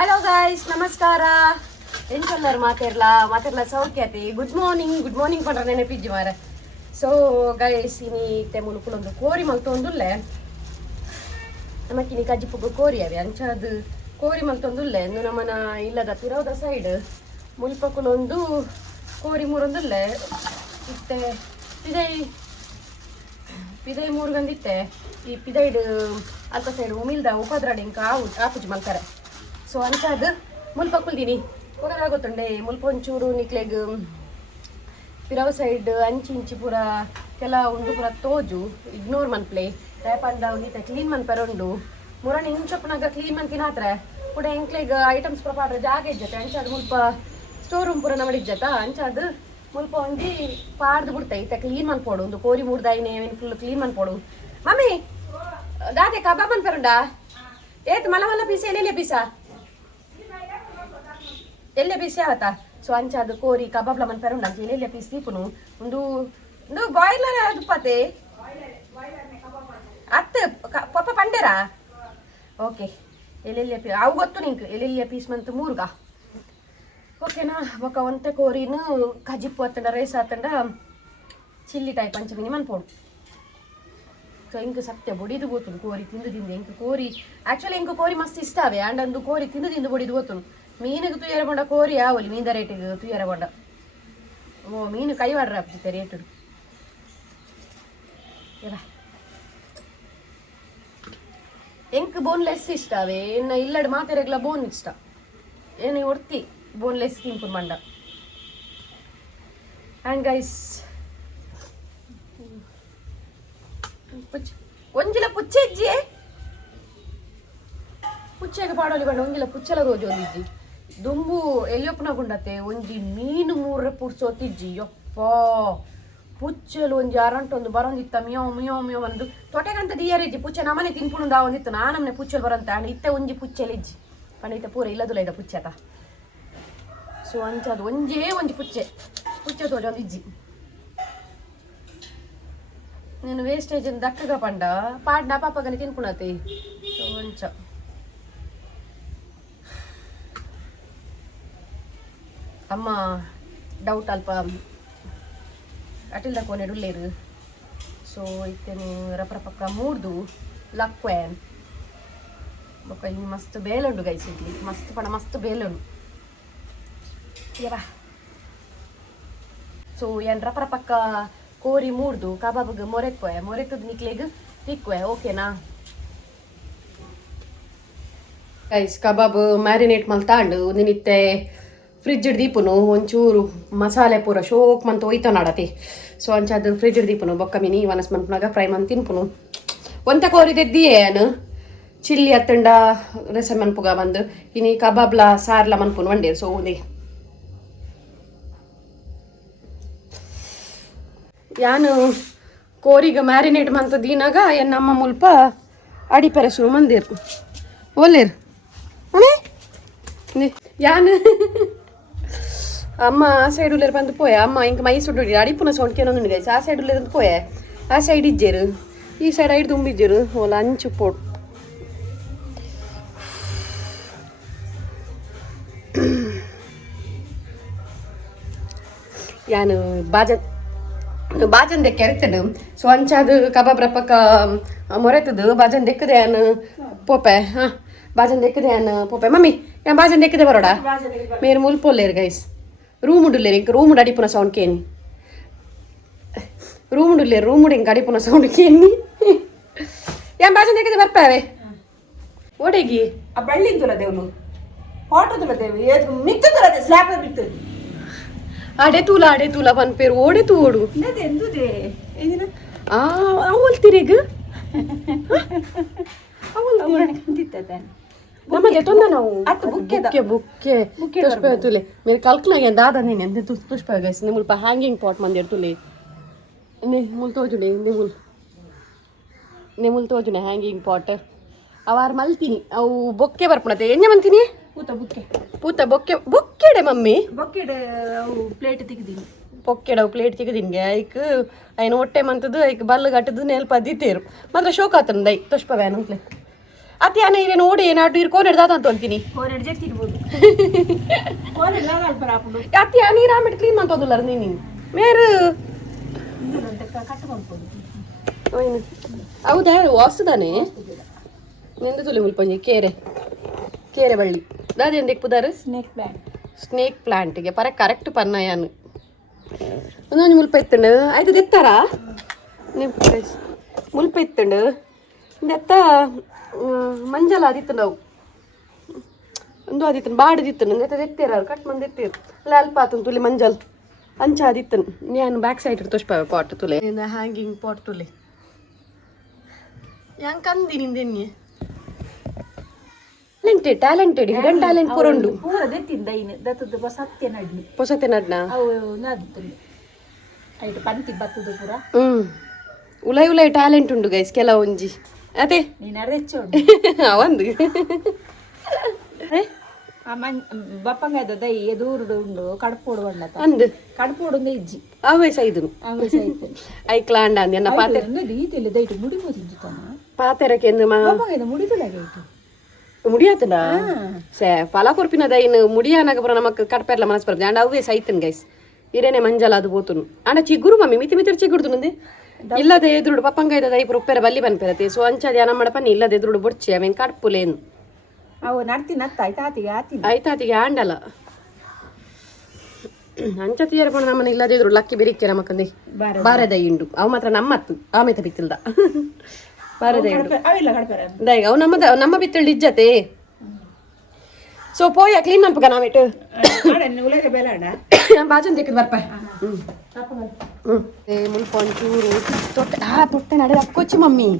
Hello guys, ನಮಸ್ಕಾರ. ಎಂಚಲ್ಲರು ಮಾತೆರ್ಲ ಸೌಖ್ಯತೆ. Good morning ಪಂಡ್ರೆ ನೆನಪಿಜ್ಜಿ ಮಾರ. ಸೊ ಗೈಸ್, ಇನಿ ಮುಳುಕುಲೊಂದು ಕೋರಿ ಮಲ್ತೊಂದುಲ್ಲೆ ನಮಕ್ಕಿನಿ ಕಜ್ಜಿಪುಗ್ಗು ಕೋರಿ ಅವೆ ಅಂಚದು ಕೋರಿ ಮಲ್ತೊಂದುಲ್ಲೆ ಎಂದು ನಮ್ಮನ ಇಲ್ಲದ ತಿರೋದ ಸೈಡ್ ಮುಲ್ಪಕುಲೊಂದು ಕೋರಿ ಮೂರೊಂದುಲ್ಲೆ ಇತ್ತೆ ಪಿದೈ ಮೂರ್ಗಂದಿತ್ತೆ. ಈ ಪಿದೈಡ್ ಅಲ್ಪ ಸೈಡ್ ಉಮಿಲ್ದ ಉಪದ್ರಾಡಿ ಇಂಕ ಆಪುಜಿ ಮಲ್ತಾರೆ. ಸೊ ಅಂಚದು ಮುಲ್ಪಕ್ಕುಲ್ದೀನಿ ಪುನರಾಗುತ್ತಂಡೆ ಮುಲ್ಪ ಒಂಚೂರು ನಿಕ್ಲೆಗ್ ಪಿರವ ಸೈಡ್ ಅಂಚಿ ಪೂರ ಕೆಲ ಉಂಡು ಪೂರ ತೋಜು ಇಗ್ನೋರ್ ಮನ್ಪ್ಲೆ ರೇಪಂಡ ಒಂದಿತ್ತ ಕ್ಲೀನ್ ಮನ್ಪೆರೊಂಡು ಮುರಣ ಇಂಚಪ್ಪನಾಗ ಕ್ಲೀನ್ ಮನ್ತಿನಾತ್ರೆ ಕೂಡ ಎಂಕ್ಲೆಗ್ ಐಟಮ್ಸ್ ಪ್ರಪಾಡ್ರೆ ಜಾಗ ಇಜ್ಜತೆ ಅಂಚದು ಮುಲ್ಪ ಸ್ಟೋರ್ ರೂಮ್ ಪೂರ ನಮಡಿಜ್ಜತ ಅಂಚದು ಮುಲ್ಪ ಒಂಜಿ ಪಾಡ್ದು ಬಿಡ್ತೆ ಇತ್ತ ಕ್ಲೀನ್ ಮನ್ಪೋಡು ಒಂದು ಕೋರಿ ಮೂಡ್ದಾಯಿನೇ ಫುಲ್ ಕ್ಲೀನ್ ಮನ್ಪೋಡು. ಮಮ್ಮಿ ದಾದೆ ಕಬಾಬ್ ಮನ್ಪೆರುಂಡ ಏತ್ ಮಲ್ಲ ಪೀಸ ಎಲ್ಲೆಲ್ಲ ಪೀಸ ಎಲ್ಲೆ ಪೀಸ್ ಯಾವತ್ತಾ. ಸೊ ಅಂಚದು ಕೋರಿ ಕಬಾಬ್ಲ ಮನ್ಪೆರುಂಡ ಅಂತ ಎಲ್ಲೆಲ್ಲ ಪೀಸ್ ದೀಪುನು ಒಂದು ಬಾಯ್ಲರ್ ದುಪ್ಪತೆ ಅತ್ತೆ ಪಪ್ಪ ಪಂಡೆರಾ ಓಕೆ ಎಲ್ಲೆಲ್ಲ ಅವು ಗೊತ್ತು ನಿಂಗೆ ಎಲ್ಲೆಲ್ಲ ಪೀಸ್ ಮಂತ್ ಮೂರ್ಗ ಓಕೆನಾ. ಬೊಕ್ಕ ಒಂತೆ ಕೋರಿನು ಕಜಿಪ್ಪು ಹತ್ತಂಡ ರೇಸ್ ಹತ್ತಂಡ ಚಿಲ್ಲಿ ಟೈಪ್ ಅಂಚಮಿನಿ ಮನ್ಪೋಡು. ಸೊ ಇಂಕ ಸತ್ಯ ಬೊಡಿದು ಬೋತುನು ಕೋರಿ ತಿಂದು ಎಂಕ ಕೋರಿ ಆ್ಯಕ್ಚುಲಿ ಎಂಕ ಕೋರಿ ಮಸ್ತ್ ಇಷ್ಟ ಅವೆ ಆ್ಯಂಡ್ ಒಂದು ಕೋರಿ ತಿಂದು ಬೊಡಿದು ಬೋತುನು. ಮೀನಿಗೆ ತುಯ್ಯರ ಬಂಡ ಕೋರಿ ಆವಲಿ ಮೀನ್ದ ರೇಟಿಗೆ ತುಯ್ಯರ ಬಂಡ ಓ ಮೀನು ಕೈ ಮಾಡ್ರ ಹಾಕ್ತಿತ್ತೆ ರೇಟು ಎಂಕ್ ಬೋನ್ಲೆಸ್ ಇಷ್ಟ ಅವೇ ಇನ್ನು ಇಲ್ಲಡ್ ಮಾತೆರೆಗ್ಲ ಬೋನ್ ಇಷ್ಟ ಏನು ಒಡ್ತಿ ಬೋನ್ಲೆಸ್ ತಿಂಪು ಮಂಡ. ಆ್ಯಂಡ್ ಗೈಸ್ ಒಂಜಿಲ ಪುಚ್ಚೆಜ್ಜಿ ಪುಚ್ಚೆಗೆ ಪಾಡೋಲಿ ಬಂಡ ಒಂಜಿಲ ಪುಚ್ಚಲ ರೋಜು ಒಂದಿಜ್ಜಿ ದುಂಬು ಎಲ್ಲಿಯಪ್ಪನಗುಂಡತೆ ಒಂಜಿ ಮೀನು ಮೂರ್ರೆ ಪುಡ್ಸೋತಿಜ್ಜಿ ಯಪ್ಪ ಪುಚ್ಚಲು ಒಂಜಿ ಅರಂಟೊಂದು ಬರೋಂದಿತ್ತ ಮಿಯೋ ಒಂದು ತೊಟೆಗಂತ ದಿಯರಿಜ್ಜಿ ಪುಚ್ಚೆ ನಮ್ಮನೆ ತಿನ್ಪುಣುಂದ ಒಂದಿತ್ತು ನಮ್ಮನೆ ಪುಚ್ಚಲು ಬರಂತ ಅಂಡ್ ಇತ್ತೆ ಒಂಜಿ ಪುಚ್ಚೆಲಿಜ್ಜಿ ಪಂಡ ಪೂರ ಇಲ್ಲದುಲ ಇದ ಪುಚ್ಚತ. ಸೊ ಅಂಚದು ಒಂಜಿ ಪುಚ್ಚೆ ತೋಜ ಒಂದಿಜ್ಜಿ నేను వేస్టేజ్ దక్కగా పండ పాడిన పాపగానే తినుకున్నది. సో కొంచెం అమ్మ డౌట్ అಲ್ಪ ಅಟಿಲ್ದ ಕೊನೆಡು ಲೇರು. ಸೊ ಇತ್ತೇನು ರಪ್ರಪಕ್ಕ ಮೂಡ್ದು ಲಕ್ವೇನ್ ಬೊಕ್ಕ ಇನ್ನು ಮಸ್ತ್ ಬೇಲುಂಡು ಗೈಸ್ ಇಡ್ಲಿ ಮಸ್ತ್ ಪಣ ಮಸ್ತ್ ಬೇಲುಂಡು ಯವಾ. ಸೊ ಏನು ರಪ್ರಪಕ್ಕ ಕೋರಿ ಮೂಡ್ದು ಕಬಾಬ್ಗೆ ಮೊರೆಕ್ಕದು ನಿಕ್ಲೆಗ್ ತಿಕ್ವೆ ಓಕೆನಾ ಗೈಸ್. ಕಬಾಬ್ ಮ್ಯಾರಿನೇಟ್ ಮಲ್ತಾಂಡು ನಿನ್ನಿತ್ತೆ ಫ್ರಿಜ್ ದೀಪುನು ಒಂಚೂರು ಮಸಾಲೆ ಪೂರ ಶೋಕ್ ಮಂತ್ ಒಯ್ತ ನಾಡತಿ. ಸೊ ಅಂಚದು ಫ್ರಿಜ್ ದೀಪುನು ಬೊಕ್ಕ ಮಿನಿ ವನಸ್ ಮನ್ಪುನಾಗ ಫ್ರೈ ಮಂತ್ ತಿನ್ಪುನು. ಒಂತ ಕೋರಿ ತೆದ್ದಿಯೇನು ಚಿಲ್ಲಿ ಹತ್ತಂಡ ರೆಸ ಮನ್ಪುಗ ಬಂದು ಇನಿ ಕಬಾಬ್ಲ ಸಾರ್ಲ ಮನ್ಪುನು ಒಂಡೇರು. ಸೊ ಒಂದೇ ಯಾನು ಕೋರಿಗೆ ಮ್ಯಾರಿನೇಟ್ ಮಂತ ದೀನಾಗ ಎನ್ನಮ್ಮ ಮುಲ್ಪ ಅಡಿಪೆರಸು ಮಂದಿರು ಓಲೇರು ಯಾನು ಅಮ್ಮ ಆ ಸೈಡ್ ಉಳ್ಳೇರು ಬಂದು ಪೋಯ ಅಮ್ಮ ಇಂಕ ಮೈ ಸುಡ್ಡು ಅಡಿಪುನ ಸೌಂಡ್ಕೇನೊಂದು ಗೈಸ್ ಆ ಸೈಡ್ ಉಳ್ಳೇರು ಪೋಯ ಆ ಸೈಡ್ ಇಜ್ಜೇರು ಈ ಸೈಡ್ ಐದು ತುಂಬಿಜ್ಜೇರು ಓಲ ಅಂಚು ಪೋಡು. ಯಾನು ಬಾಜನ್ ದೆಕ್ಕ ಎರ್ತಡು. ಸೊ ಅಂಚಾದು ಕಬಾಬ್ ರಪ್ಪಕ್ಕ ಮೊರೆತದು ಬಾಜನ್ ದೆಕ್ಕದೆ ಅನ್ನು ಪೋಪೆ ಬಾಜನ್ ದೆಕ್ಕದೆ ಅನ್ನು ಪೋಪೆ ಮಮ್ಮಿ ಬಾಜನ್ ದೆಕ್ಕದೆ ಬರೋಡ ಮೇರು ಮುಲ್ಪೋಲ್ಲೇರು ಗೈಸ್ ರೂಮ್ ಉಡುಲ್ಲೇರು ಇಂಕ ರೂಮ್ ಉಡು ಅಡಿಪುನ ಸೌಂಡ್ ಕೇನಿ ರೂಮ್ ಉಡು ಇಂಕ ಅಡಿಪುನ ಸೌಂಡ್ ಕೇನಿ ಬಾಜನ್ ದೆಕ್ಕದೆ ಬರ್ಪಾವೆ ಓಡೆಗಿ ಆ ಬಳ್ಳಿಂದುಲ ದೇವ್ನು ಫೋಟೋದುಲ ದೇವಿ ಮಿತ್ತುದುಲದೆ ಸ್ಲ್ಯಾಪ್ ಬಿತ್ತು ಅಡೆ ತೂಲ ಪನ್ಪೇರು ಓಡೆ ತೂಡು ಅವಲ್ ತಿರಿಗ ನಮಗೆ ತೊಂದ ನಾವು ಬುಕ್ಕೆ ತುಲೆ ಮೇರೆ ಕಲ್ಕನಾಗೆ ದಾದ ನೀನೆ ಅಂತ ಪುಷ್ಪ ಗೈಸ್ ನಿಮ್ಮಲ್ಪ ಹ್ಯಾಂಗಿಂಗ್ ಪಾಟ್ ಮಂದಿರು ತುಲೆ ನಿಮ್ಮುಲ್ ತೋಜುಡೆ ನಿಮ್ಮುಲ್ ತೋಜುನೆ ಹ್ಯಾಂಗಿಂಗ್ ಪಾಟ್ ಅವಾರು ಮಲ್ತೀನಿ ಅವು ಬೊಕ್ಕೆ ಬರ್ಪಣತೆ ಎಂಜ ಮಂತೀನಿ ಪೂತ ಬೊಕ್ಕೆಡೆ ಮಮ್ಮಿ ಬೊಕ್ಕೆಡೆ ಅವು ಪ್ಲೇಟ್ ತೆಗೆದೀನಿ ಪೊಕ್ಕೆಡವು ಪ್ಲೇಟ್ ತೆಗೆದಿನ್ಗೆ ಐಕ್ ಐನು ಹೊಟ್ಟೆ ಮಂತದ್ದು ಐಕ್ ಬಲ್ಲು ಗಟ್ಟದು ನೆಲ್ಪ ದಿತ್ತೇರು ಮಾತ್ರ ಶೋಕ್ ಆತನ ದೈ ತುಷ್ಪ ವ್ಯಾನ್ ಅಂತಲೇ ಅತಿ ಆನೆ ಇವೆ ನೋಡಿ ನಾಡು ಇರ್ ಕೋನೆಡ್ ದಾದ ಅಂತ ಅಂತೀನಿ ಕೋನೆಡ್ ಜೆಟ್ ಇರ್ಬೋದು ಕೋನೆಡ್ ಲಾಗ ಅಲ್ಪರ ಆಪುಂಡು ಅತಿ ಆನೆ ರಾಮೆಟ್ ಕ್ಲೀನ್ ಮಾಡ್ತೋದಿಲ್ಲ ನೀನು ಮೇರು ಕಟ್ಟು ಮಾಡ್ಬೋದು ಹೌದಾ ವಾಸ್ತದಾನೆ ನಿಂದು ತುಲಿ ಮುಲ್ಪಂಜಿ ಕೇರೆ ಬಳ್ಳಿ ದಾದೇನು ದಿಕ್ಕುದಾರು ಸ್ನೇಕ್ ಪ್ಲಾಂಟ್ಗೆ ಪರ ಕರೆಕ್ಟ್ ಪನ್ನಯಾನು ಒಂದೊಂದು ಮುಲ್ಪ ಇತ್ತಂಡು ಆಯ್ತು ತೆತ್ತಾರಾ ಮುಲ್ಪ ಇತ್ತಂಡು ಎತ್ತ ಮಂಜಲ ಅದಿತ್ತು ನಾವು ಒಂದು ಅದಿತ್ತು ಬಾಡದಿತ್ತು ಎತ್ತ ತೆತ್ತೀರ ಕಟ್ ಮಂದಿ ಎತ್ತೀರ ಅಲ್ಲ ಅಲ್ಪ ಆತನು ತುಲಿ ಮಂಜಲ್ ಅಂಚ ಅದಿತ್ತು ನಾನು ಬ್ಯಾಕ್ ಸೈಡ್ ತೋರಿಸ್ಪ ಪಾಟ್ ತುಲೆ ಹ್ಯಾಂಗಿಂಗ್ ಪಾಟ್ ತುಲೆ yang kandi nindenye talented hidden talent porondu pura dettinda ine dattudu posate nadna awu nadutulu aitu panti battudu pura ulai talent undu guys kela onji ate nina recchodu avandu ಬಪ್ಪಂಗ ದೈ ಎದೂರುಡು ಉಂಡು ಕಡಪೋಡು ಬಣ್ಣತ ಅಂದು ಕಡಪೋಡು ಇಜ್ಜಿ ಅವೇ ಸೈದುನು I ಕ್ಲಾಂಡ ಅಂದೆ ನನ್ನ ಪಾತೆ ರೀತಿಯಲ್ಲಿ ದೈಟು ಮುಡಿಬೋದಿದ್ದಾನ ಪಾತೆರಕ್ಕೆ ಎಂದು ಬಪ್ಪಂಗ ಮುಡಿದಲಾಗೈತು ಮುಡಿಯಾತನ ಸೇ ಫಲ ಕೊರ್ಪಿನ ದೈನು ಮುಡಿಯಾನಾಗ ಬರೋ ನಮಕ್ ಕಡಪೆರ್ಲ ಮನಸ್ ಬರ್ತದೆ ಅಂಡ ಅವೇ ಸೈತನ್ ಗೈಸ್ ಇರೇನೆ ಮಂಜಲ ಅದು ಬೋತುನು ಅಂಡ ಚಿಗುರು ಮಮ್ಮಿ ಮಿತಿ ಚಿಗುರ್ದು ನಂದೆ ಇಲ್ಲದೆ ಎದುರುಡು ಪಪ್ಪಂಗ ಇದ್ದ ದೈ ಉಪ್ಪೆರ ಬಲ್ಲಿ ಬನ್ಪಿರತ್ತೆ ಸೊ ಅಂಚ ಧ್ಯಾನ ಮಾಡಪನಿ ಇಲ್ಲದೆ ಎದುರುಡು ಬೊಡ್ಚಿ ಅವೇನ್ ಕಡ್ಪುಲೇನು ಅವು ನತ್ತ ಆಯ್ತಾತಿಗೆ ಆಂಡಲ ಅಂಚತಿಯರ ಪಣ ನಮ್ಮನ್ನ ಇಲ್ಲದೆ ಇದ್ರು ಲಕ್ಕಿ ಬೆರಿಕೆ ನಮ್ಮಕ್ಕಂದೆ ಬಾರದ ಇಂಡು ಅವು ಮಾತ್ರ ನಮ್ಮತ್ತು ಆಮೇತ ಬಿತ್ತಿಲ್ದ ಬಾರದ ಇಂಡು ದೈಗ ಅವು ನಮ್ಮ ಬಿತ್ತಳ್ಳಿ ಇಜ್ಜತೆ ಸೊ ಪೋಯ ಕ್ಲೀನ್ ಮನ್ಪಗ ನಾವಿಟ್ಟು ಬಾಜನ್ ತೆಕ್ಕದು ಬರ್ಪ ಮುಲ್ಪ ಒಂಚೂರು ತೊಟ್ಟೆ ನಡೆ ಅಕ್ಕೊಚ್ಚು ಮಮ್ಮಿ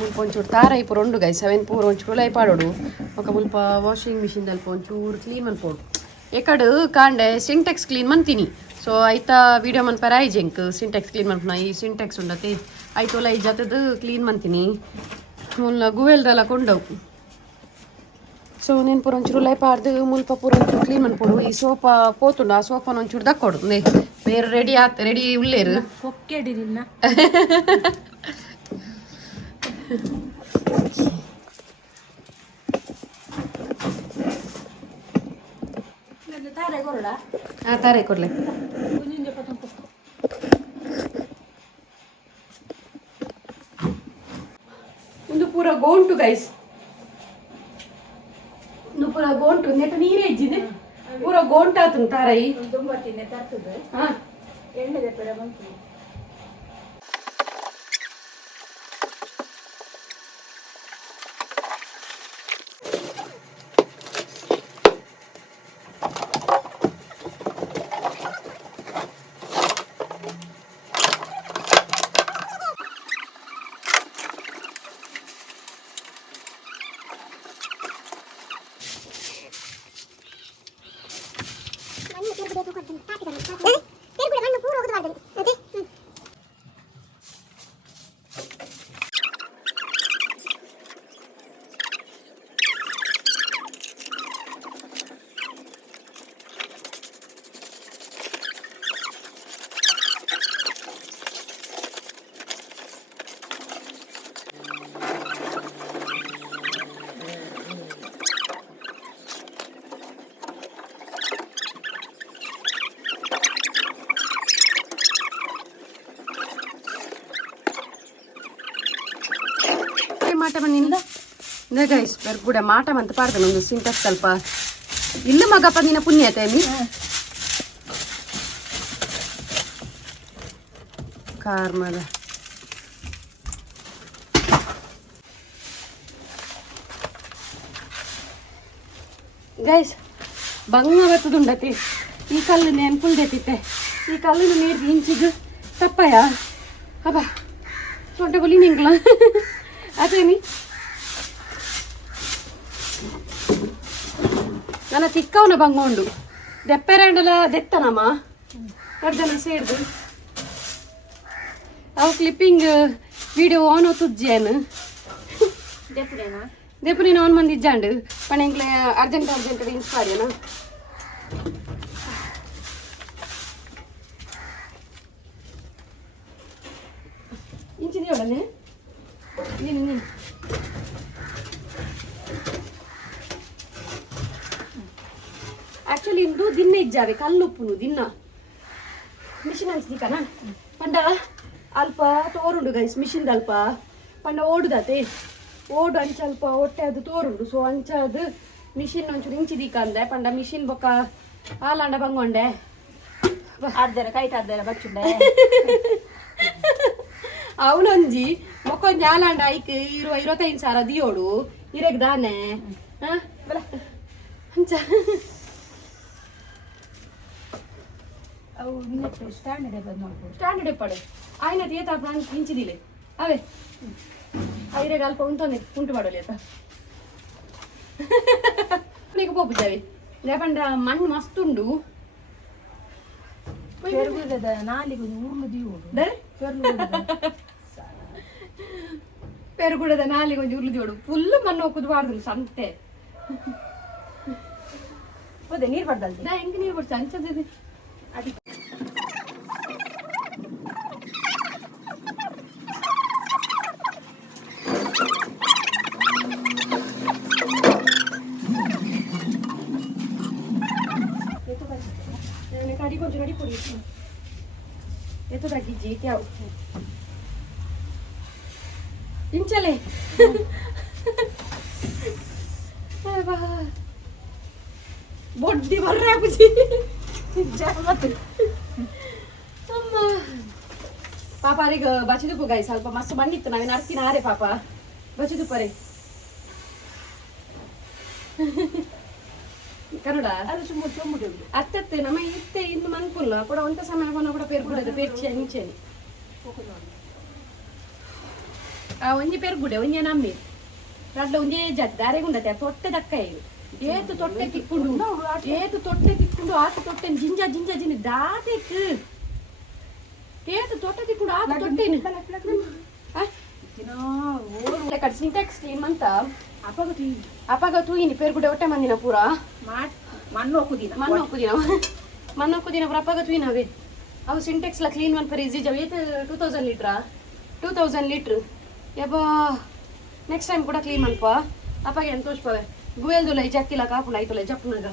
ಮುಲ್ಪ ಒಂಚೂರು ತಾರ ಇಪ್ಪು ರೊಂಡು ಗೈ 7 ಪೂರ ಒಂಚೂರು ಲೈ ಪಾಡೋಡು ఒక ಮುಲ್ಪ ವಾಷಿಂಗ್ ಮಿಷಿನ್ ದಲ್ಪ ಒಂಚೂರು ಕ್ಲೀನ್ ಮನ್ಪೋಡು ಎಕಡು ಕಾಂಡೆ ಸಿಂಟೆಕ್ಸ್ ಕ್ಲೀನ್ ಮಂತೀನಿ ಸೊ ಐತ ವಿಡಿಯೋ ಮನ್ಪರ ಐಜೆಂಕ್ ಸಿಂಟೆಕ್ಸ್ ಕ್ಲೀನ್ ಮನ್ಪನ ಈ ಸಿಂಟೆಕ್ಸ್ ಉಂಡತಿ ಐತೋಲ ಈ ಜತದು ಕ್ಲೀನ್ ಮಂತೀನಿ ಮುಲ್ಲ ಗುವೆಲ್ದಲ್ಲ ಕೊಂಡವು ಸೊ నేను ಪೂರ ಒಂಚೂರು ಲೈ ಪಾಡ್ದು ಮುಲ್ಪ ಪೂರ ಒಂಚೂರು ಕ್ಲೀನ್ ಮನ್ಪೋಡು ಈ ಸೋಫಾ ಪೋತುಂಡು ಆ ಸೋಫಾನ ಒಂಚೂರು ದಕ್ಕೊಡು ಬೇರೆ ರೆಡಿ ಉಳ್ಳೇರು ಕೊಕ್ಕೆಡಿರಿಲ್ಲ ತಾರೆ ಕೊಡ್ಲೆ ಇದು ಪೂರ ಗೋಂಟು ಗೈಸ್ ಇದು ಪೂರ ಗೋಂಟು ನೆಟ್ಟ ನೀರೇ ಇಜ್ಜಿದೆ ಪೂರ ಗೋಂಟಾತು ತಾರೈ ತುಂಬತ್ತಿನ ತರ್ತದೆ ಎಣ್ಣೆ ದೆಪ್ಪಡ ಬಂತು ಮಾಟ ಬಂದಿಲ್ಲ ಗೈಸ್ ಕೂಡ ಮಾಟ ಅಂತ ಪಾಡ್ತಾನೆ ಒಂದು ಸಿಂಟೆಕ್ಸ್ ಸ್ವಲ್ಪ ಇಲ್ಲ ಮಗಪ್ಪ ನಿನ್ನ ಪುಣ್ಯತೆ ನೀ ಕಾರ್ಮದ ಗೈಸ್ ಬಂಗ ಬರ್ತದುಂಡತಿ ಈ ಕಲ್ಲು ನೆನ್ಪುಲ್ದೈತಿತ್ತೆ ಈ ಕಲ್ಲಿನ ನೀರು ಇಂಚಿಗೆ ತಪ್ಪಯ ಹಬ್ಬ ಸೊಂಟ ಬಲಿ ನಿಂಗ್ಲ ಅದೇನಿ ನನ್ನ ತಿಕ್ಕವನ ಬಂಗೋಂಡು ದೆಪ್ಪೆರಂಡಲ ದೆತ್ತನಮ್ಮ ಅರ್ಧನ ಸೇರ್ದು ಅವು ಕ್ಲಿಪ್ಪಿಂಗ್ ವಿಡಿಯೋ ಆನ್ ತುಜ್ಜೇನು ದೆಪ್ಪನೇನು ಆನ್ ಮಂದಿ ಇಜ್ಜಾಂಡು ಪಣೆಂಗ್ಲೆ ಅರ್ಜೆಂಟ್ ಇನ್ಸ್ಪಾರ್ಯನ ಇಂಚಿನ ಜೋಡನೆ ನೀನು ಆಕ್ಚುಲಿ ಇಂದು ದಿನ ಇಜ್ಜಾವೆ ಕಲ್ಲುಪ್ಪುನು ದಿನ ಮಿಷಿನ್ ಅನ್ಸ್ದಿಕ್ಕನ ಪಂಡ ಅಲ್ಪ ತೋರುಂಡು ಗೈಸ್ ಮಿಷಿನ್ ಅಲ್ಪ ಪಂಡ ಓಡುದತೆ ಓಡು ಅಂಚಲ್ಪ ಹೊಟ್ಟೆ ಅದು ತೋರುಂಡು ಸೊ ಅಂಚದು ಮಿಷಿನ್ ಒಂಚೂರು ಇಂಚಿದೀಕ ಅಂದೆ ಪಂಡ ಮಿಷಿನ್ ಬೊಕ್ಕ ಹಾಲಾಂಡ ಬಂಗೊಂಡೆ ಆಡ್ದಾರೆ ಕೈಟ್ ಆಡ್ದಾರೆ ಬಚ್ಚುಂಡೆ ಅವನೊಂಜಿ ಮೊಕ್ಕೊಂಜಿ ಹಾಲಾಂಡ ಐಕ್ 25,000 ದಿಯೋಡು ಇರೆಗ್ ದಾನೆ ಅಂಚ ಅವು ನಿನ್ನತ್ರ ಸ್ಟ್ಯಾಂಡರ್ಡ್ ಬಂದು ನೋಡ್ಬೋದು ಸ್ಟ್ಯಾಂಡರ್ಡ್ ಪಡೆ ಆಯ್ನ ಏತ ಇಂಚಿದಿಲೆ ಅವೇ ಐರೆಗ್ ಅಲ್ಪ ಉಂಟನೆ ಉಂಟು ಮಾಡಲಿ ಆತ నీకు పోపుతావి లేకుండా మಣ್ಣు మస్తుండు పెరుగుదద నాలుగు ఊర్లు దిగుడు పెరుగుడದ ನಾಲಿಗೆ ಒಂದು ಉರ್ಲು ಜೋಡು ಫುಲ್ ಮಣ್ಣು ಹೋಗುದು ಬಾರ್ದು ಸಂತೆ ಹೋದೆ ನೀರು ಬಡ್ದಲ್ದಿ ನಾ ಹೆಂಗೆ ನೀರು ಬಡ್ಸ ಅಂಚದಿದೆ ಅದಕ್ಕೆ kadi ko jodi puri itu lagi jik ya inchale aba body barra puji jamat amma papa rig bachidu ko guys ಸ್ವಲ್ಪ ಮಸ್ತ್ ಬಂದಿತ್ತು ನಾವೇನು ಅರ್ತಿನ ಆರೆ ಪಾಪ ಬಚಿದು ಪರೆ ಕನ್ನಡ ಅದು ಸುಮ್ಮ ಚೊಮ್ಮುಡು ಅತ್ತತ್ತೆ ನಮ್ಮ ಇತ್ತೆ ಇನ್ನು ಮನ್ಕುಲ್ಲ ಕೂಡ ಒಂತ ಸಮಯ ಕೊನ ಕೂಡ ಪೇರು ಗುಡದ ಪೇರ್ಚಿ ಅಂಚೆನಿ ಆ ಒಂಜಿ ಪೇರು ಗುಡೆ ಒಂಜಿ ನಮ್ಮಿ ರಡ್ಲ ಒಂಜೇ ಜಾತಿ ದಾರೆ ಗುಂಡತೆ ತೊಟ್ಟೆ ದಕ್ಕ ಇದು ಏತು ತೊಟ್ಟೆ ತಿಕ್ಕೊಂಡು ಆತು ತೊಟ್ಟೆ ಜಿಂಜ ಜಿಂಜ ಜಿನಿ ದಾತೆಕ್ ಏತು ತೊಟ್ಟೆ ತಿಕ್ಕೊಂಡು ಆತು ತೊಟ್ಟೆನು ಕಟ್ ಸಿಂಟ್ಯಾಕ್ಸ್ ಕ್ಲೀನ್ ಮಂತ ಅಪ್ಪಗ ತೂಯಿನಿ ಪೇರು ಗುಡೆ ಹೊಟ್ಟೆ ಮಂದಿನ ಪೂರ ಮಣ್ಣು ಹಾಕುದಿನ ಅಪ್ಪಗ ತೂಯಿನವೇ ಅವು ಸಿಂಟೆಕ್ಸ್ ಲ ಕ್ಲೀನ್ ಮನ್ ಪರ್ ಈಸಿ ಜವ ಏತು 2000 ಲೀಟ್ರಾ 2000 ಲೀಟ್ರ್ ಯಬ್ಬಾ ನೆಕ್ಸ್ಟ್ ಟೈಮ್ ಕೂಡ ಕ್ಲೀನ್ ಮನ್ಪ ಅಪ್ಪಗೆ ಎಂತ ತೋರಿಸ್ಪವೆ ಗುಯಲ್ದುಲ್ಲ ಈ ಜಕ್ಕಿಲ್ಲ ಕಾಪುಣ ಆಯ್ತಲ್ಲ ಜಪ್ಪನಾಗ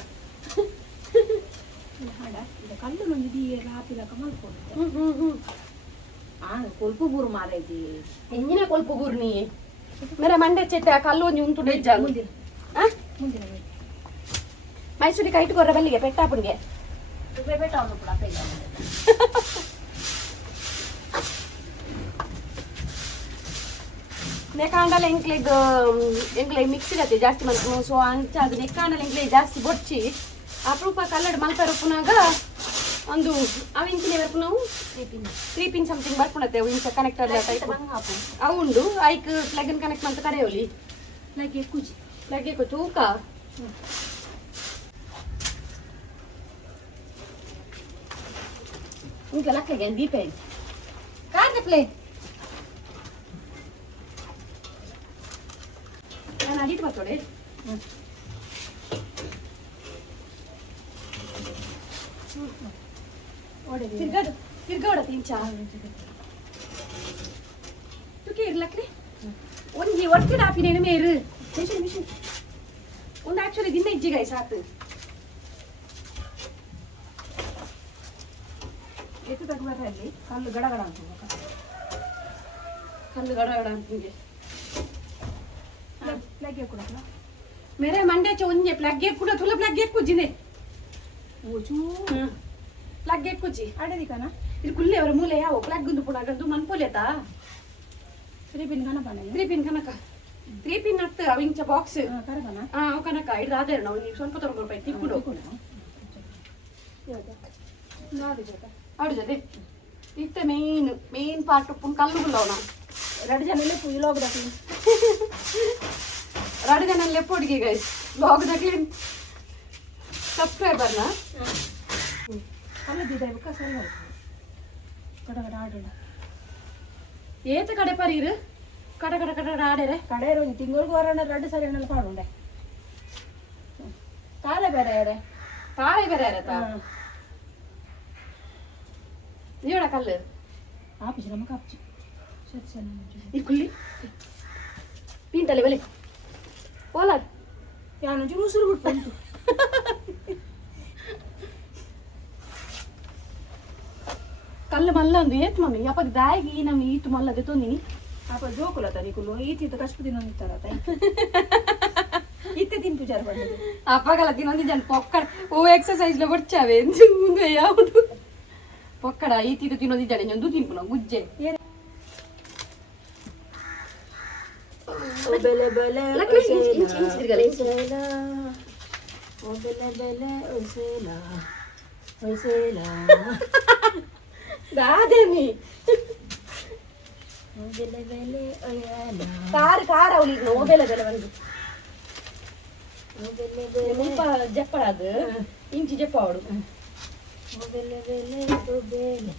ಕಲ್ಲು ನೊಂದಿದಿ ರಾಪಿಲಕ ಮಾಡ್ಕೊಂಡು ಕೊಲ್ಪು ಬೂರು ಮಾರೈತಿ ಎಂಜಿನ ಕೊಲ್ಪ ಬೂರ್ನಿ ಮೇರೆ ಮಂಡೆ ಚೆಟ್ಟೆ ಆ ಕಲ್ಲು ಒಂಜಿ ಉಂಟು ಡೆಜ್ಜ ಮುಂದಿನ ಮೈಸೂರಿಗೆ ಕೈಟ್ ಕೊರ್ರ ಬಲ್ಲಿಗೆ ಪೆಟ್ಟಾಪುನ್ಗೆ ಬೇಟ ಅವನು ಕೂಡ ಕೈಲ ನೆಕ್ಕಾಂಡಲ ಎಂಕ್ಲೆ ಮಿಕ್ಸ್ ಇರತ್ತೆ ಜಾಸ್ತಿ ಮಲ್ಕೊಂಡು ಸೊ ಅಂಚ ಅದು ನೆಕ್ಕಾಂಡಲ ಎಂಕ್ಲೆ ಜಾಸ್ತಿ ಬೊಚ್ಚಿ ಅಪರೂಪ ಕಲ್ಲಡ್ ಮಲ್ಪರ ಉಪ್ಪುನಾಗ ಒಂದು ಅವು ಇಂಚಿನ ಬರ್ಪು ನಾವು 3 ಪಿನ್ ಸಮಥಿಂಗ್ ಬರ್ಪುಣತ್ತೆ ಅವು ಇಂಚ ಕನೆಕ್ಟರ್ ಟೈಪ್ ಅವು ಉಂಡು ಐಕ್ ಪ್ಲಗ್ ಕನೆಕ್ಟ್ ಮಾಡ್ತಾ ಕಡೆಯೋಲಿ ಪ್ಲಗ್ಗೆ ತೂಕ ఇంకా లక్కగా దీపే కాదు ప్లే ನಾನು ಅಡಿಟ್ ಬರ್ತೋಡೆ ತಿರ್ಗಾಡ ತಿಂಚ ತುಕೆ ಇರ್ಲಕ್ರಿ ಒಂಜಿ ಒಟ್ಟಿಗೆ ಹಾಪಿನೇನು ಮೇರು ಮಿಷನ್ ಒಂದು ಆಕ್ಚುಲಿ ದಿನ ಇಜ್ಜಿಗಾಯಿ ಸಾಕು ಎತ್ತು ತಗೊಬರ್ರಲ್ಲಿ ಕಲ್ಲು ಗಡಗಡ ಅಂತ ಕಲ್ಲು ಗಡಗಡ ಅಂತ ಪ್ಲಗ್ಗೆ ಕೊಡಲ್ಲ ಮೇರೆ ಮಂಡೆ ಒಂಜೆ ಪ್ಲಗ್ಗೆ ಕೂಡ ತುಲ ಪ್ಲಗ್ಗೆ ಕುಜ್ಜಿನೆ ಓಚು ಪ್ಲಗ್ಗೆ ಕುಜ್ಜಿ ಆಡದಿಕನ ಇದು ಕುಲ್ಲೆ ಅವರ ಮೂಲೆ ಯಾವ ಪ್ಲಗ್ ಒಂದು ಪುಣಗಂದು ಮನ್ಪೋಲೆತಾ 3 ಪಿನ್ ಕನಪನ 3 ಪಿನ್ ಕನಕ 3 ಪಿನ್ ಹತ್ತು ಅವಿಂಚ ಬಾಕ್ಸ್ ಕರಕನ ಅವು ಕನಕ ಇದು ಆದ್ರೆ ನಾವು ನೀವು ಸ್ವಲ್ಪ ತಗೊಂಡ್ಬರ್ಬೇಕು ತಿಕ್ಬಿಡು ಆಡು ಜೊತೆ ಇತ್ತೆ ಮೇನ್ ಪಾರ್ಟ್ ಉಪ್ಪು ಕಲ್ಲುಗುಲ್ಲವನ 2 ಜನ ಪುಯ್ಲೋಗ್ದ ರಡ್ಗನಲ್ಲೇ ಪೊಡಿಗೆ ಗೈಸ್ ಬ್ಲಾಗ್ದಾಗೆ ಸಬ್ಸ್ಕ್ರೈಬರ್ನ ಕಲ್ಲದಿದೆ ಕಸಲ್ಲ ಗಡಗಡ ಆಡೋಣ ಏತ ಕಡೆ ಪರೀರು ಕಡ ಕಡ ಕಡ ಆಡೇರೆ ಕಡೆ ಒಂದು ತಿಂಗಳಿಗೆ ಬರೋಣ 2 ಸರಿ ಎಣ್ಣೆ ಪಾಡುಂಡೆ ತಾಳೆ ಬೇರೆ ಆರತಾ ನೀಡ ಕಲ್ಲು ಆಪಿಸಿ ನಮಗೆ ಆಪಿಸಿ ಈ ಕುಳ್ಳಿ ಪೀಂಟಲ್ಲಿ ಬಲೆ ಓಲಾಡ್ ಯಾನು ಜುರುಸುರು ಬಿಟ್ಟು ಕಲ್ಲು ಮಲ್ಲ ಅಂದು ಏತ್ ಮಮ್ಮಿ ಅಪ್ಪ ದಾಯಿಗೆ ನಮ್ಮ ಈತು ಮಲ್ಲದೆ ತೊಂದಿನಿ ಅಪ್ಪ ಜೋಕುಲತ ನಿಕುಲು ಈತಿಂತ ಕಷ್ಟ ದಿನ ನಿಂತಾರತ ಇತ್ತೆ ತಿಂತು ಜಾರ ಬಂದಿದೆ ಅಪ್ಪಗಲ್ಲ ತಿನ್ನೊಂದು ಜನ ಪೊಕ್ಕಡ ಓ ಎಕ್ಸಸೈಸ್ లో వచ్చావే ಮುಂದೆ ಯಾವುದು ಪೊಕ್ಕಡ ಈತಿದು ತಿನ್ನೊಂದು ಜನ ಒಂದು ತಿನ್ಪುನ ಗುಜ್ಜೆ ಓ ಬೆಲೆ ಬೆಲೆ ಓ ಬೆಲೆ ಬೆಲೆ ಒಯ್ಸೇಲ ದಾದೇಮಿ ಓ ಬೆಲೆ ಬೆಲೆ ಒಯ್ಯಾಲ ಕಾರ್ ಅವಳಿಗೆ ನೋ ಬೆಲೆ ಬೆಲೆ ಬಂದು ಓ ಬೆಲೆ ಬೆಲೆ ಮುಲ್ಪ ಜಪ್ಪಳ ಅದು ಇಂಚಿ ಜಪ್ಪ ಅವಳು ಓ ಬೆಲೆ ಬೆಲೆ ಓ ಬೆಲೆ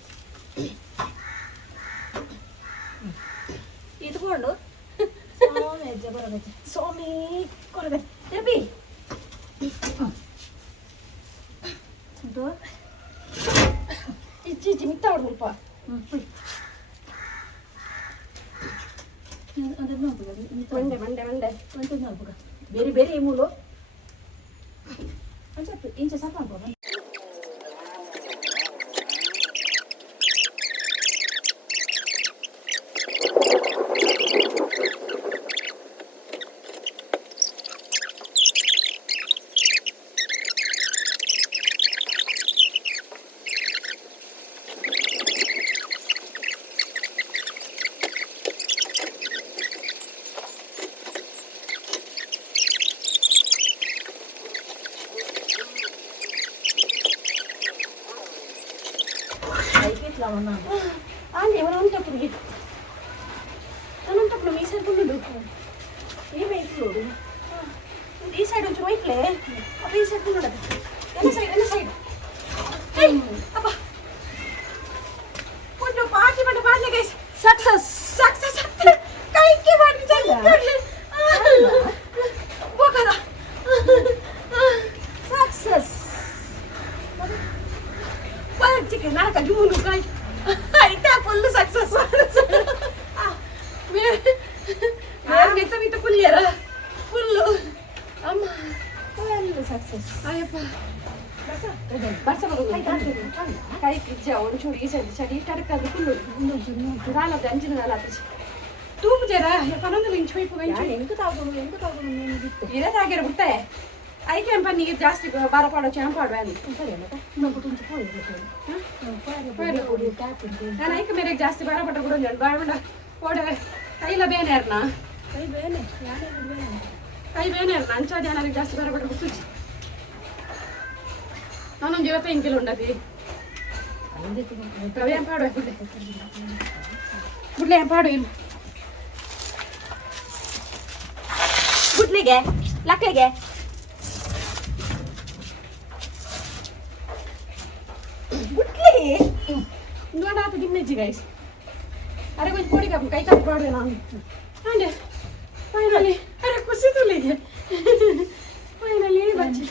ಇದ್ಕೊಂಡು ಸೋಮೆ ಜಬರಗಚ್ಚ ಸೋಮಿ ಕೊರದೆ ಎಬಿ ಉಂಟು ಇಚ್ಚಿ ಇಚ್ಚಿ ಮಿತ್ತ ಅವಳು ಮುಲ್ಪ ಅದನ್ನು ಮಂಡೆ ಮಂಡೆ ಮಂಡೆ ನೋಡ್ಬೇಕ ಬೇರೆ ಬೇರೆ ಈ ಮೂಲು ಇಂಚ ಸಾಕು ಅನ್ಬೋದು ಆನೆ ಅವನು ಉಂಟಪ್ಪನಿಗೆ ನಾನು ಉಂಟಪ್ಪನ ಈ ಸೈಡ್ ಕೊಂಡು ಏನಾಯ್ತು ಈ ಸೈಡ್ ಒಂಚೂರು ಹೋಯ್ಕ್ಲೆ ಅಪ್ಪ ಈ ಸೈಡ್ ಕೊಂಡು ಎಲ್ಲ ಸೈಡ್ ಅಪ್ಪ ಒಂದು ಪಾರ್ಟಿ ಮಾಡ್ಲೆ ಗೈಸ್ ಸಕ್ಸಸ್ ಕೈಗೆ ಮಾಡಿ ಹೋಗಲ್ಲ ಸಕ್ಸಸ್ ಚಿಕನ್ ನಾಲ್ಕ ಜೂನು ಕಾಯಿ ಆಯ್ತಾ ಫುಲ್ ಸಕ್ಸಸ್ ಮಿತ್ತ ಮಿತ್ತ ಕುಲ್ಲಿಯರ ಫುಲ್ಲು ಅಮ್ಮ ಫುಲ್ ಸಕ್ಸಸ್ ಆಯಪ್ಪ ಬರ್ಸ ಕೈ ಪಿಜ್ಜ ಒಂಚೂರು ಈ ಸೈಡ್ ಚಡಿ ಟಡಕದು ಫುಲ್ಲು ನಾಲದು ಅಂಚಿನ ನಾಲಾತು ತೂಪು ಜರ ಪನ್ನೊಂದು ಇಂಚು ಪೈಪು ಎಂಟು ತಾಗೋದು ಇರದಾಗಿರ ಬಿಟ್ಟೆ ಐ ಕ್ಯಾಂಪನಿಗೆ ಜಾಸ್ತಿ ಬಾರ ಪಾಡೋ ಚಾಂಪಾಡುವ ನಾನು ಐಕ ಮೇಲೆ ಜಾಸ್ತಿ ಬಾರ ಪಟ್ಟ ಕೂಡ ಬಾಡ ಓಡ ಕೈಲ ಬೇನೆ ಯಾರನ ಕೈ ಬೇನೆ ಯಾರನ ಅಂಚಾದ ಏನಾರಿಗೆ ಜಾಸ್ತಿ ಬಾರ ಪಟ್ಟ ಬಿಟ್ಟು ನಾನೊಂದು 25 ಕಿಲೋ ಉಂಡದಿ ಏನ್ ಪಾಡು ಗುಡ್ಲೆ ಏನ್ ಪಾಡು ಇಲ್ಲ ಗುಡ್ಲಿಗೆ ಲಕ್ಲೆಗೆ ನೋಡಾತ ದಿಮ್ಮೆಜ್ಜಿ ಗೈಸ್ ಅರೆ ಕೊಂಚ ಪೊಡಿ ಕಪ್ಪು ಕೈ ಕಪ್ಪು ಪಾಡುವೆ ನಾನು ಅಂಡೆ ಫೈನಲಿ ಅರೆ ಖುಷಿ ತುಳಿಗೆ ಫೈನಲಿ ಬಚ್ಚಿ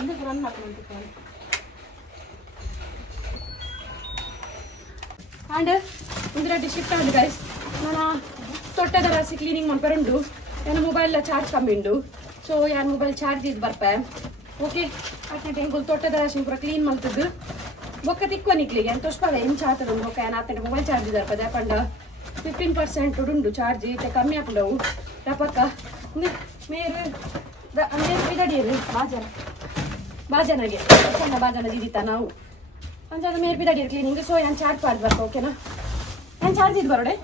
ಇಂದಕ್ಕೆ ರನ್ ಹಾಕೊಂಡು ಅಂಡ್ ಮುಂದಿನ ಶಿಫ್ಟ್ ಆಗಿದೆ ಗೈಸ್ ನಾನು ತೊಟ್ಟದ ರಾಸಿ ಕ್ಲೀನಿಂಗ್ ಮಾಡ್ಬರಂಡು ನನ್ನ ಮೊಬೈಲ್ ಚಾರ್ಜ್ ಕಮ್ಮಿ ಉಂಡು ಸೊ ಯಾನ್ ಮೊಬೈಲ್ ಚಾರ್ಜ್ ಇದು ಬರ್ಪೆ ಓಕೆ ಅಟ್ನೆ ಟೆಂಗುಲ್ ತೊಟ್ಟದ ರಾಶಿ ಪೂರ ಕ್ಲೀನ್ ಮಾಡ್ತಿದ್ದು ಬೊಕ್ಕ ತಿಕ್ಕೋ ನಿಕ್ಲಿಗೆ ಅಂತ ತೋರಿಸ್ಪಾಗ ಇಂಚ ಆತದ ಬೊಕ್ಕ ಏನು ಆತಂಡೆ ಮೊಬೈಲ್ ಚಾರ್ಜ್ ಇದಾರ್ಪದೆ ಪಂಡ 15% ಉಂಡು ಚಾರ್ಜ್ ಇತ್ತೆ ಕಮ್ಮಿ ಹಾಕೊಂಡವು ರಪಕ್ಕ ಮೇರು ಮೇರು ಬಿಡಡಿಯರು ಬಾಜನಗೆ ಸಣ್ಣ ಬಾಜನ ದಿದಿತ್ತ ನಾವು ಅಂಚಾದ ಮೇರು ಬಿಡಡಿಯರು ಕ್ಲೀನಿಂಗ್ ಸೊ ಏನು ಚಾರ್ಜ್ ಪಾಡ್ ಬರ್ಕ ಓಕೆನಾ ಏನು ಚಾರ್ಜ್ ಇದು ಬರೋಡೆ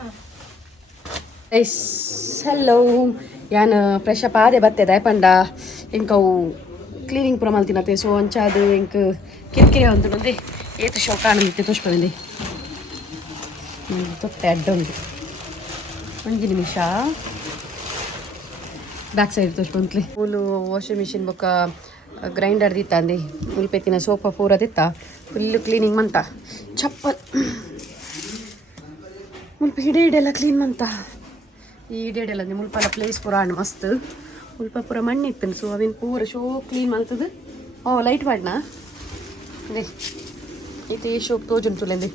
ಎಸ್ ಹಲೋ ಯಾನು ಫ್ರೆಶ್ ಅಪ್ ಆದೆ ಬರ್ತದೆ ಪಂಡ ಇಂಕವು ಕ್ಲೀನಿಂಗ್ ಪುರ ಮಲ್ತಿನತೆ ಸೊ ಅಂಚಾದು ಇಂಕ ಕಿರಿಕಿರಿ ಅಂತಂದೆ ಏತು ಶೋ ಕಾಣಲಿತ್ತೆ ತೋರಿಸ್ಬಂದಿ ತೊಟ್ಟೆ ಅಡ್ಡ ಉಂಟು 1 ನಿಮಿಷ ಬ್ಯಾಕ್ ಸೈಡ್ ತೋರಿಸ್ಬಂತ್ಲಿ ಫುಲ್ಲು ವಾಷಿಂಗ್ ಮಿಷಿನ್ ಬೊಕ್ಕ ಗ್ರೈಂಡರ್ ದಿತ್ತಂದು ಉಲ್ಪೆತ್ತಿನ ಸೋಫಾ ಪೂರ ದಿತ್ತ ಫುಲ್ಲು ಕ್ಲೀನಿಂಗ್ ಮಂತ ಚಪ್ಪಲ್ ಮುಲ್ಪ ಹಿಡೆಲ್ಲ ಕ್ಲೀನ್ ಮಂತ ಈ ಹಿಡೆಲ್ಲ ಅಂದ್ರೆ ಮುಲ್ಪಲ್ಲ ಪ್ಲೇಸ್ ಪೂರ ಆಣ್ ಮಸ್ತ್ ಮುಲ್ಪ ಪೂರ ಮಣ್ಣಿತ್ತು ಸೊ ಅವೇನು ಪೂರ ಶೋ ಕ್ಲೀನ್ ಮಾಡ್ತದ ಓ ಲೈಟ್ ಮಾಡ್ನಾ ಅದೇ ಇದು ಈ ಶೋಕ್ ತೋಜುಂಟು ತುಲೆಂದು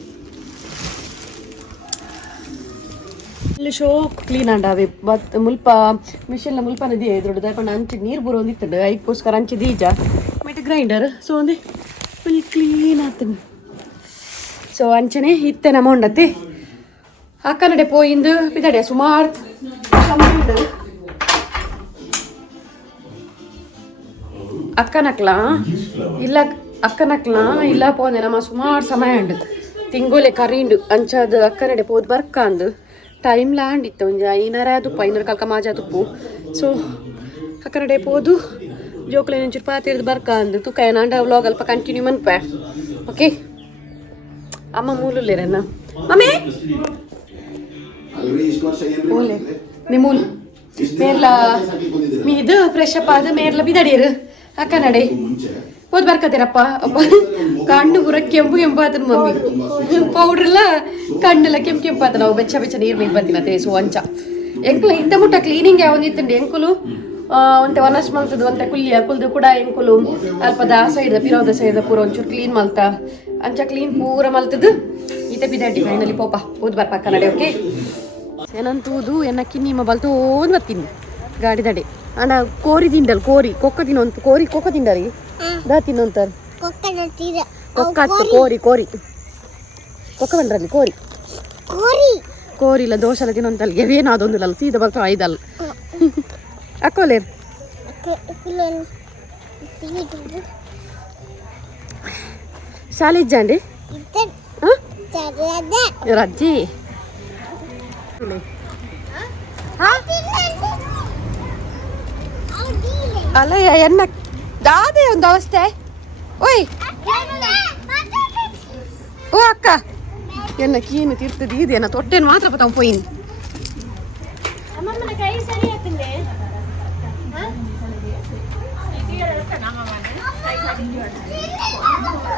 ಇಲ್ಲಿ ಶೋ ಕ್ಲೀನ್ ಅಂಡಾವೆ ಬತ್ ಮುಲ್ಪ ಮಿಷನ್ಲ ಮುಲ್ಪ ನದಿ ಎದುರುಡು ದಯಪಂಡ ಅಂಚೆ ನೀರು ಬರೋಂದಿತ್ತಂಡು ಅದಕ್ಕೋಸ್ಕರ ಅಂಚೆ ದೀಜ ಮತ್ತೆ ಗ್ರೈಂಡರ್ ಸೊ ಒಂದೇ ಫುಲ್ ಕ್ಲೀನ್ ಆಗ್ತದೆ ಸೊ ಅಂಚನೆ ಇತ್ತೆ ನಮ್ಮ ಉಂಡತ್ತೆ ಅಕ್ಕನಡೆ ಪೋಯಿಂದು ಪಿದಡೆ ಸುಮಾರು ಸಮಯ ಅಕ್ಕನಕ್ಲಾ ಇಲ್ಲ ಅಕ್ಕನಕ್ಲಾ ಇಲ್ಲ ಪೋಂದೆ ನಮ್ಮ ಸುಮಾರು ಸಮಯ ಉಂಡು ತಿಂಗೋಲೆ ಕರೀಂಡು ಅಂಚದು ಅಕ್ಕನಡೆ ಪೋದು ಬರ್ಕಂದು ಟೈಮ್ ಲಾಂಡಿತ್ತು ಒಂಜ 5:30 ತುಪ್ಪ 5:30 ಕಲ್ಕ ಮಾಜ ತುಪ್ಪು ಸೊ ಅಕ್ಕನಡೆ ಪೋದು ಜೋಕ್ಲೆ ಒಂಚೂರು ಪಾತಿರ್ದು ಬರ್ಕಂದು ತುಕ್ಕ ಏನಾಂಡ ವ್ಲಾಗ್ ಅಲ್ಪ ಕಂಟಿನ್ಯೂ ಮನ್ಪೆ ಓಕೆ ಅಮ್ಮ ಮೂಲುಲ್ಲೇರನ್ನ ಮಮ್ಮಿ ಓಲೆ ನಿಮೂಲ್ ಮೇರ್ಲ ಇದು ಫ್ರೆಶ್ ಅಪ್ ಆದ ಮೇರ್ಲ ಬಿದಡೀರು ಅಕ್ಕನಡೆ ಹೋದ್ ಬರ್ಕತೀರಪ್ಪ ಅಪ್ಪ ಕಣ್ಣು ಪೂರ ಕೆಂಪು ಆತನ ಮಮ್ಮಿ ಪೌಡ್ರ್ ಎಲ್ಲ ಕಣ್ಣೆಲ್ಲ ಕೆಂಪು ಆತ ನಾವು ಬೆಚ್ಚ ನೀರು ಮೇಲೆ ಬರ್ತೀನತ್ತೆ ಸೊ ಅಂಚ ಎಂಕುಲು ಇಂತ ಮುಟ್ಟ ಕ್ಲೀನಿಂಗ್ ಯಾವೊಂದಿತ್ತಂడి ಎಂಕುಲು ಒಂತೆ ವನಸ್ ಮಲ್ತದು ಒಂತೆ ಕುಲ್ದು ಕೂಡ ಎಂಕುಲು ಅಲ್ಪ ದ ಸೈಡ್ ಪಿರೋದ ಸೈಡ್ ಪೂರ ಒಂಚೂರು ಕ್ಲೀನ್ ಮಲ್ತ ಅಂಚ ಕ್ಲೀನ್ ಪೂರ ಮಲ್ತದು ಈತ ಬಿದಡ್ಡಿ ಫೈನಲಿ ಪೋಪ ಹೋದ್ ಬರ್ಪ ಅಕ್ಕನಡೆ ಓಕೆ ಏನಂತೂದು ಎನ್ನ ಕಿನ್ನಿಮ ಬಲ್ತೋಂದು ಬರ್ತೀನಿ ಗಾಡಿ ದಡೆ ಅಣ್ಣ ಕೋರಿ ತಿಂಡಲ್ ಕೋರಿ ಕೊಕ್ಕ ತಿನ್ನೊಂತ ಕೋರಿ ಕೊಕ್ಕ ತಿಂಡರಿ ದಾ ತಿನ್ನೊಂತಾರೆ ಕೊಕ್ಕ ಹತ್ತು ಕೋರಿ ಕೊಕ್ಕ ಬಂದ್ರಲ್ಲಿ ಕೋರಿ ಇಲ್ಲ ದೋಷ ಎಲ್ಲ ತಿನ್ನೊಂತಲ್ಲಿ ಏನಾದೊಂದಿಲ್ಲ ಸೀದಾ ಬರ್ತಾ ಐದಲ್ಲ ಅಕ್ಕೋಲೇರ್ ಶಾಲೆ ಇಜ್ಜಾಂಡಿ ರಜ್ಜಿ ಅಲ್ಲ ಎನ್ನ ದಾದೆ ಒಂದು ಅವಸ್ಥೆ ಓಯ್ ಓ ಅಕ್ಕ ಎನ್ನ ಕೀನು ತಿರ್ತದೆ ಇದೇನ ತೊಟ್ಟೆನು ಮಾತ್ರ ಬತ್ತಾವ ಪೋಯಿನ್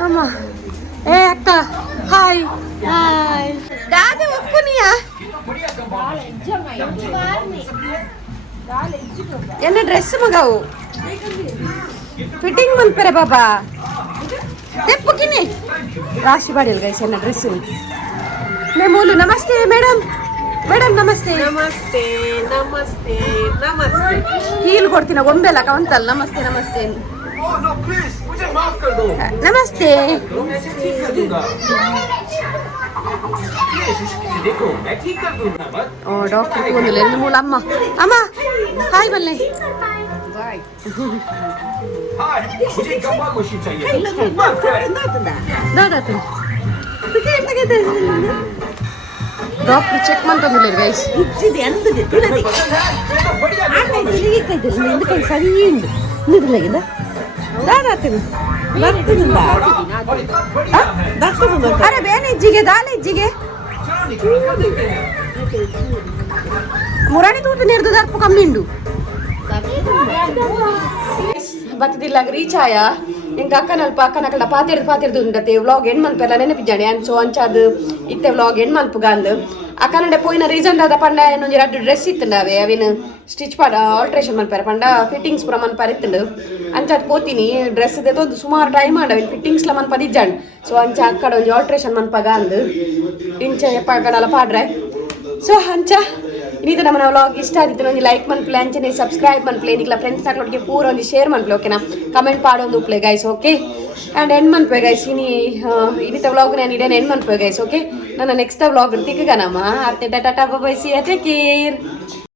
ಅಮ್ಮ ಏ ಅಕ್ಕ ಹಾಯ್ ದಾದೆ ಒಪ್ಪುನಿಯಾ ಎನ್ನ ಡ್ರೆಸ್ ಮಗವು ಫಿಟ್ಟಿಂಗ್ ಮನ್ಪರೆ ಬಾಬಾ ತೆಪ್ಪುಕಿನಿ ರಾಶಿ ಬಾಡಿಯಲ್ ಗೈಸ್ ಎನ್ನ ಡ್ರೆಸ್ ಮೇ ಮೂಲು ನಮಸ್ತೆ ಮೇಡಮ್ ನಮಸ್ತೆ ನಮಸ್ತೆ ನಮಸ್ತೆ ನಮಸ್ತೆ ಹೀಲ್ ಕೊಡ್ತೀನ ಗೊಂಬೆಲ್ಲ ಕವಂತಲ್ಲ ನಮಸ್ತೆ ನಮಸ್ತೆ ನಮಸ್ತೆ ಓ ಡಾಕ್ಟರ್ ಒಂದು ಎಂದು ಮೂಲ ಅಮ್ಮ ಹಾಯ್ ಬಲ್ಲೆ ಡಾಕ್ಟರ್ ಚೆಕ್ ಮಾಡ್ತಂದಿಲ್ಲ ಗೈಸ್ ಸರಿ ಉಂಡು ಅರೆ ಬೇನೆ ಇಜ್ಜಿಗೆ ದಾಲೆ ಇಜ್ಜಿಗೆ ಮುರಾಣಿ ತೂತು ನೀರ್ದು ದರ್ಪು ಕಮ್ಮಿ ಉಂಡು ಬತ್ತದಿಲ್ಲ ರೀಚ್ ಆಯ ಎಂಕ ಅಕ್ಕನಕಲ್ಲ ಪಾತಿರ್ದು ಉಂಡತೆ ವ್ಲಾಗ್ ಎಂಡ್ ಮನ್ಪೆಲ್ಲ ನೆನಪಿದ್ದಾನೆ ಸೊ ಅಂಚಾದು ಇತ್ತೆ ವ್ಲಾಗ್ ಎಂಡ್ ಮನ್ಪುಗಾಂದು ಅಕ್ಕನಡೆ ಪೋಯಿನ ರೀಸನ್ ಆದ ಪಂಡ ಇನ್ನೊಂದು 2 ಡ್ರೆಸ್ ಇತ್ತಂಡವೆ ಅವೇನು ಸ್ಟಿಚ್ ಪಾಡ ಆಲ್ಟ್ರೇಷನ್ ಮನ್ಪಾರೆ ಪಂಡ ಫಿಟ್ಟಿಂಗ್ಸ್ ಪೂರ ಮನ್ಪಾರ ಇತ್ತಂಡು ಅಂಚಾದ್ ಪೋತೀನಿ ಡ್ರೆಸ್ ಒಂದು ಸುಮಾರು ಟೈಮ್ ಆಡವೆ ಫಿಟ್ಟಿಂಗ್ಸ್ಲ ಮನ್ಪದಿಜ್ಜಾಂಡ್ ಸೊ ಅಂಚ ಅಕ್ಕಡ ಒಂದು ಆಲ್ಟ್ರೇಷನ್ ಮನ್ಪಾಗ ಅಂದು ಇಂಚ ಎಪ್ಪಾಗಡಲ್ಲ ಪಾಡ್ರೆ ಸೊ ಅಂಚ ಇನ್ನಿತ ನಮ್ಮ ವ್ಲಾಗ್ ಇಷ್ಟ ಆದಿತ್ತು ಒಂದು ಲೈಕ್ ಮನ್ಪ್ಲೆ ಅಂಚನೆ ಸಬ್ಸ್ಕ್ರೈಬ್ ಮನ್ಪ್ಲೆ ನಿಕ್ಲ ಫ್ರೆಂಡ್ಸ್ ನಾಕ್ಲೊಟ್ಟಿಗೆ ಪೂರ ಒಂದು ಶೇರ್ ಮನ್ಪ್ಲೆ ಓಕೆನಾ ಕಮೆಂಟ್ ಪಾಡೊಂದು ಉಪ್ಲೆ ಗೈಸ್ ಓಕೆ ಆ್ಯಂಡ್ ಎಂಡ್ ಮನ್ಪೆ ಗೈಸ್ ಇನ್ನಿತ ವ್ಲಾಗ್ ನಾನು ಇಡೇನು ಎಂಡ್ ಮನ್ಪೆ ಗೈಸ್ ಓಕೆ ನನ್ನ ನೆಕ್ಸ್ಟ್ ವ್ಲಾಗ್ ತಿಕ್ಕಗನಮ್ಮ ಅತ್ತೆ ಟಾಟಾ ಬಾಯ್ ಸಿ ಟೇಕ್ ಕೇರ್